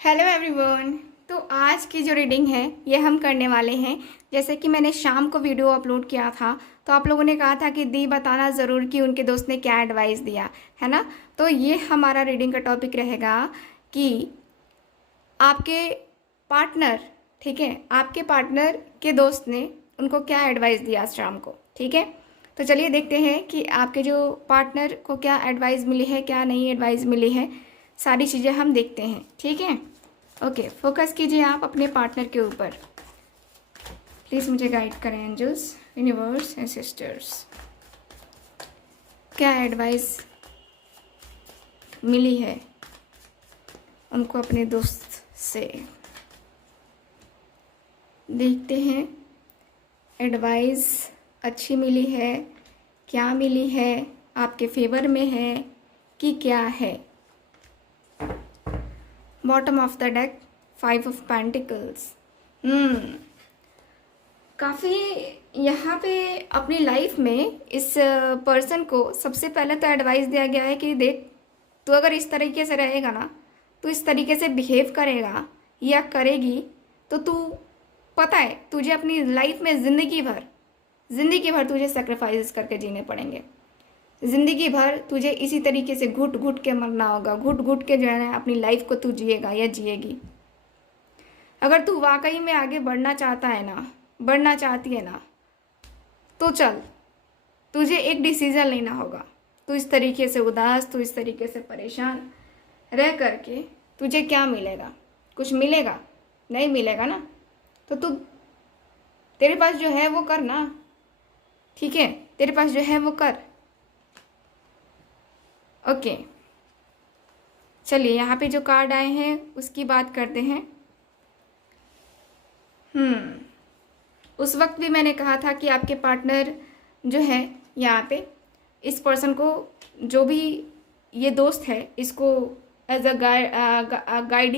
Hello everyone. तो आज की जो रीडिंग है ये हम करने वाले हैं। जैसे कि मैंने शाम को वीडियो अपलोड किया था तो आप लोगों ने कहा था कि दी बताना ज़रूर कि उनके दोस्त ने क्या एडवाइस दिया है ना। तो ये हमारा रीडिंग का टॉपिक रहेगा कि आपके पार्टनर, ठीक है, आपके पार्टनर के दोस्त ने उनको क्या एडवाइस दिया आज शाम को। ठीक है, तो चलिए देखते हैं कि आपके जो पार्टनर को क्या एडवाइस मिली है, क्या नहीं एडवाइस मिली है। सारी चीज़ें हम देखते हैं, ठीक है। ओके, फोकस कीजिए आप अपने पार्टनर के ऊपर। प्लीज़ मुझे गाइड करें एंजल्स, यूनिवर्स एंड सिस्टर्स। क्या एडवाइस मिली है उनको अपने दोस्त से। देखते हैं एडवाइस अच्छी मिली है, क्या मिली है, आपके फेवर में है कि क्या है। Bottom of the deck, 5 of pentacles. काफ़ी यहाँ पे अपनी लाइफ में इस पर्सन को सबसे पहले तो एडवाइस दिया गया है कि देख, तू अगर इस तरीके से रहेगा ना, तू इस तरीके से बिहेव करेगा या करेगी तो तू, पता है, तुझे अपनी लाइफ में ज़िंदगी भर तुझे सेक्रीफाइस करके जीने पड़ेंगे। ज़िंदगी भर तुझे इसी तरीके से घुट घुट के मरना होगा, घुट घुट के जो है ना अपनी लाइफ को तू जिएगा या जिएगी। अगर तू वाकई में आगे बढ़ना चाहता है ना, बढ़ना चाहती है ना, तो चल, तुझे एक डिसीज़न लेना होगा। तू इस तरीके से उदास, तू इस तरीके से परेशान रह करके तुझे क्या मिलेगा? कुछ मिलेगा? नहीं मिलेगा ना। तो तू, तेरे पास जो है वो कर ना, ठीक है, तेरे पास जो है वो कर। ओके, चलिए यहाँ पे जो कार्ड आए हैं उसकी बात करते हैं। उस वक्त भी मैंने कहा था कि आपके पार्टनर जो है यहाँ पे, इस पर्सन को, जो भी ये दोस्त है, इसको एज अ गाइड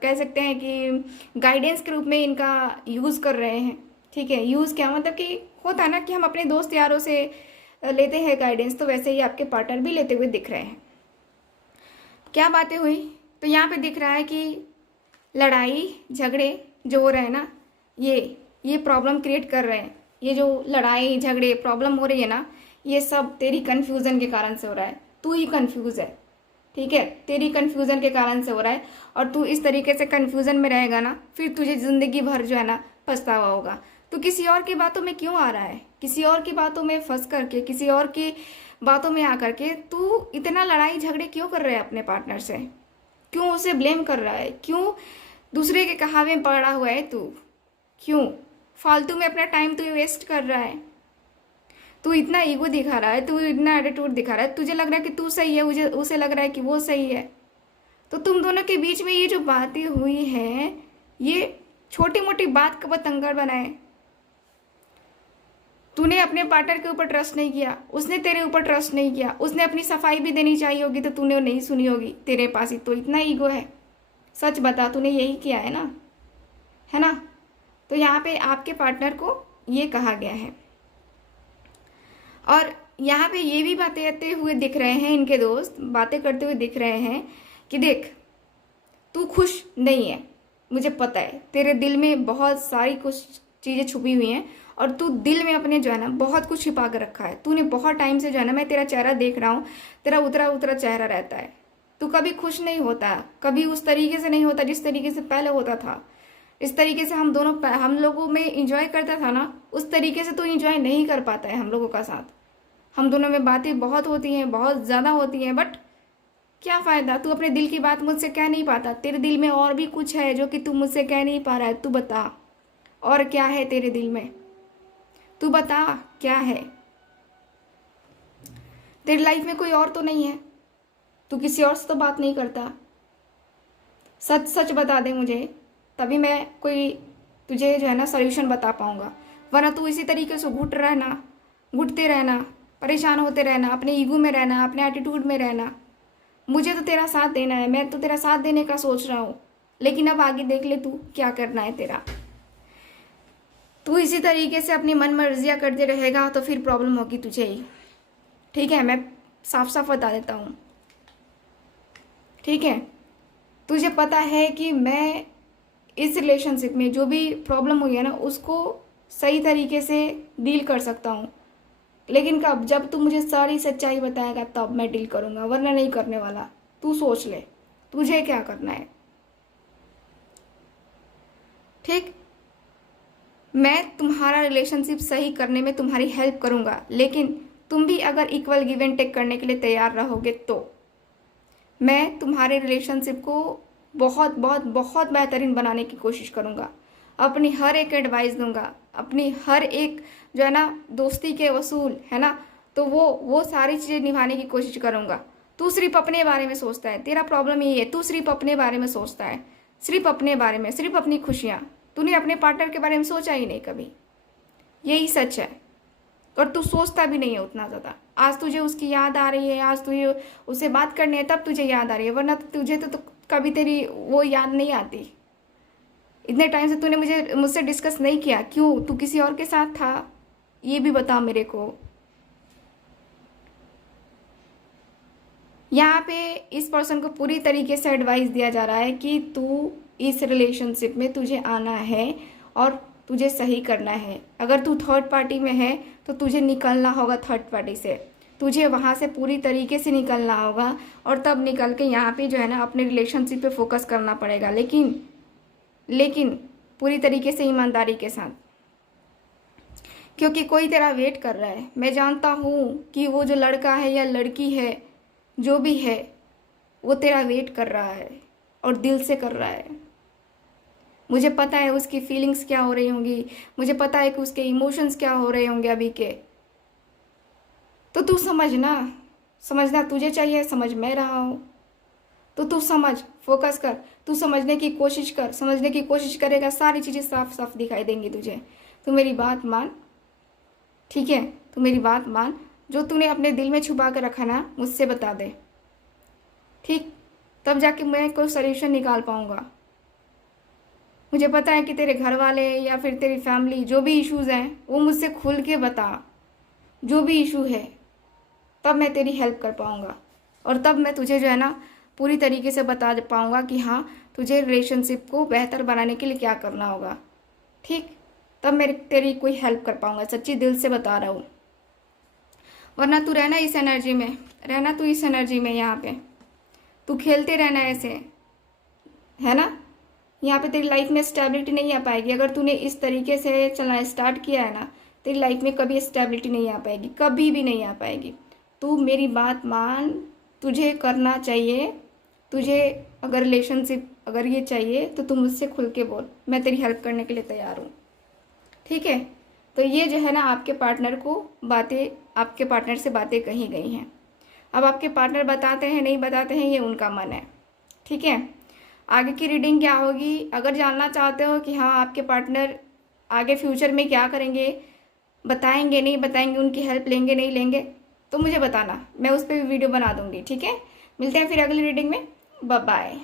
कह सकते हैं कि गाइडेंस के रूप में इनका यूज़ कर रहे हैं। ठीक है, यूज़ क्या मतलब कि होता है ना कि हम अपने दोस्त यारों से लेते हैं गाइडेंस, तो वैसे ही आपके पार्टनर भी लेते हुए दिख रहे हैं। क्या बातें हुई, तो यहाँ पे दिख रहा है कि लड़ाई झगड़े जो हो रहे हैं ना, ये प्रॉब्लम क्रिएट कर रहे हैं। ये जो लड़ाई झगड़े प्रॉब्लम हो रही है ना, ये सब तेरी कन्फ्यूज़न के कारण से हो रहा है। तू ही कन्फ्यूज़ है, ठीक है, तेरी कन्फ्यूज़न के कारण से हो रहा है। और तू इस तरीके से कन्फ्यूज़न में रहेगा ना, फिर तुझे ज़िंदगी भर जो है ना पछतावा होगा। तू किसी और की बातों में क्यों आ रहा है? किसी और की बातों में फंस करके, किसी और की बातों में आ करके तू इतना लड़ाई झगड़े क्यों कर रहा है अपने पार्टनर से? क्यों उसे ब्लेम कर रहा है? क्यों दूसरे के कहावे में पड़ा हुआ है तू? क्यों फालतू में अपना टाइम तू वेस्ट कर रहा है? तू इतना ईगो दिखा रहा है, तू इतना एटीट्यूड दिखा रहा है, तुझे लग रहा है कि तू सही है, मुझे उसे लग रहा है कि वो सही है। तो तुम दोनों के बीच में ये जो बातें हुई हैं, ये छोटी मोटी बात का बतंगड़ बनाए। तूने अपने पार्टनर के ऊपर ट्रस्ट नहीं किया, उसने तेरे ऊपर ट्रस्ट नहीं किया। उसने अपनी सफाई भी देनी चाहिए होगी तो तूने वो नहीं सुनी होगी। तेरे पास ही तो इतना ईगो है। सच बता, तूने यही किया है ना, है ना? तो यहाँ पे आपके पार्टनर को ये कहा गया है। और यहाँ पे ये भी बातें करते हुए दिख रहे हैं, इनके दोस्त बातें करते हुए दिख रहे हैं कि देख, तू खुश नहीं है, मुझे पता है। तेरे दिल में बहुत सारी कुछ चीज़ें छुपी हुई हैं और तू दिल में अपने जो है ना बहुत कुछ छिपा कर रखा है। तूने बहुत टाइम से जो है ना, मैं तेरा चेहरा देख रहा हूँ, तेरा उतरा उतरा चेहरा रहता है। तू कभी खुश नहीं होता, कभी उस तरीके से नहीं होता जिस तरीके से पहले होता था। इस तरीके से हम लोगों में इंजॉय करता था ना, उस तरीके से तो इंजॉय नहीं कर पाता है हम लोगों का साथ। हम दोनों में बातें बहुत होती हैं, बहुत ज़्यादा होती हैं, बट क्या फ़ायदा? तू अपने दिल की बात मुझसे कह नहीं पाता। तेरे दिल में और भी कुछ है जो कि तू मुझसे कह नहीं पा रहा है। तू बता, और क्या है तेरे दिल में? तू बता, क्या है? तेरी लाइफ में कोई और तो नहीं है? तू किसी और से तो बात नहीं करता? सच सच बता दे मुझे, तभी मैं कोई तुझे जो है ना सॉल्यूशन बता पाऊंगा। वरना तू इसी तरीके से घुटते रहना, परेशान होते रहना, अपने ईगो में रहना, अपने एटीट्यूड में रहना। मुझे तो तेरा साथ देना है, मैं तो तेरा साथ देने का सोच रहा हूँ, लेकिन अब आगे देख ले तू क्या करना है तेरा। तू इसी तरीके से अपनी मन मर्जियाँ करते रहेगा तो फिर प्रॉब्लम होगी तुझे ही, ठीक है? मैं साफ साफ बता देता हूँ, ठीक है? तुझे पता है कि मैं इस रिलेशनशिप में जो भी प्रॉब्लम हुई है ना उसको सही तरीके से डील कर सकता हूँ, लेकिन कब, जब तू मुझे सारी सच्चाई बताएगा तब मैं डील करूँगा, वरना नहीं करने वाला। तू सोच ले तुझे क्या करना है। ठीक, मैं तुम्हारा रिलेशनशिप सही करने में तुम्हारी हेल्प करूँगा, लेकिन तुम भी अगर इक्वल गिव एंड टेक करने के लिए तैयार रहोगे तो मैं तुम्हारे रिलेशनशिप को बहुत बहुत बहुत बेहतरीन बनाने की कोशिश करूँगा। अपनी हर एक एडवाइस दूंगा, अपनी हर एक जो है ना दोस्ती के वसूल है ना, तो वो सारी चीज़ें निभाने की कोशिश करूँगा। तू सिर्फ अपने बारे में सोचता है, तेरा प्रॉब्लम यही है, तू सिर्फ अपने बारे में सोचता है, सिर्फ अपने बारे में, सिर्फ अपनी खुशियाँ। तूने अपने पार्टनर के बारे में सोचा ही नहीं कभी, यही सच है। और तू सोचता भी नहीं है उतना ज़्यादा। आज तुझे उसकी याद आ रही है, आज तुझे उससे बात करनी है तब तुझे याद आ रही है, वरना तुझे तो कभी तेरी वो याद नहीं आती। इतने टाइम से तूने मुझसे डिस्कस नहीं किया, क्यों? तू किसी और के साथ था, ये भी बता मेरे को। यहाँ पे इस पर्सन को पूरी तरीके से एडवाइस दिया जा रहा है कि तू इस रिलेशनशिप में तुझे आना है और तुझे सही करना है। अगर तू थर्ड पार्टी में है तो तुझे निकलना होगा थर्ड पार्टी से, तुझे वहाँ से पूरी तरीके से निकलना होगा और तब निकल के यहाँ पे जो है ना अपने रिलेशनशिप पे फोकस करना पड़ेगा, लेकिन पूरी तरीके से ईमानदारी के साथ, क्योंकि कोई तेरा वेट कर रहा है। मैं जानता हूँ कि वो जो लड़का है या लड़की है जो भी है वो तेरा वेट कर रहा है और दिल से कर रहा है। मुझे पता है उसकी फीलिंग्स क्या हो रही होंगी, मुझे पता है कि उसके इमोशंस क्या हो रहे होंगे अभी के। तो तू समझना तुझे चाहिए, समझ मैं रहा हूँ, तो तू समझ, फोकस कर, तू समझने की कोशिश कर, समझने की कोशिश करेगा सारी चीज़ें साफ साफ दिखाई देंगी तुझे। तू मेरी बात मान, ठीक है? तू मेरी बात मान, जो तूने अपने दिल में छुपा कर रखा ना मुझसे बता दे, ठीक? तब जाके मैं कोई सॉल्यूशन निकाल पाऊँगा। मुझे पता है कि तेरे घर वाले या फिर तेरी फैमिली जो भी इश्यूज़ हैं वो मुझसे खुल के बता, जो भी इशू है, तब मैं तेरी हेल्प कर पाऊँगा और तब मैं तुझे जो है ना पूरी तरीके से बता पाऊँगा कि हाँ तुझे रिलेशनशिप को बेहतर बनाने के लिए क्या करना होगा, ठीक? तब मैं तेरी कोई हेल्प कर पाऊँगा, सच्ची दिल से बता रहा हूँ। वरना तू रहना इस एनर्जी में, रहना तू इस एनर्जी में, यहाँ पे तू खेलते रहना ऐसे, है ना? यहाँ पे तेरी लाइफ में स्टेबिलिटी नहीं आ पाएगी। अगर तूने इस तरीके से चलना स्टार्ट किया है ना, तेरी लाइफ में कभी स्टेबिलिटी नहीं आ पाएगी, कभी भी नहीं आ पाएगी। तू मेरी बात मान, तुझे करना चाहिए, तुझे अगर रिलेशनशिप अगर ये चाहिए तो तू मुझसे खुल के बोल, मैं तेरी हेल्प करने के लिए तैयार हूँ, ठीक है? तो ये जो है ना आपके पार्टनर को बातें, आपके पार्टनर से बातें कही गई हैं। अब आपके पार्टनर बताते हैं नहीं बताते हैं ये उनका मन है, ठीक है? आगे की रीडिंग क्या होगी, अगर जानना चाहते हो कि हाँ आपके पार्टनर आगे फ्यूचर में क्या करेंगे, बताएंगे नहीं बताएंगे, उनकी हेल्प लेंगे नहीं लेंगे, तो मुझे बताना, मैं उस पर भी वीडियो बना दूंगी, ठीक है? मिलते हैं फिर अगली रीडिंग में, बाय बाय।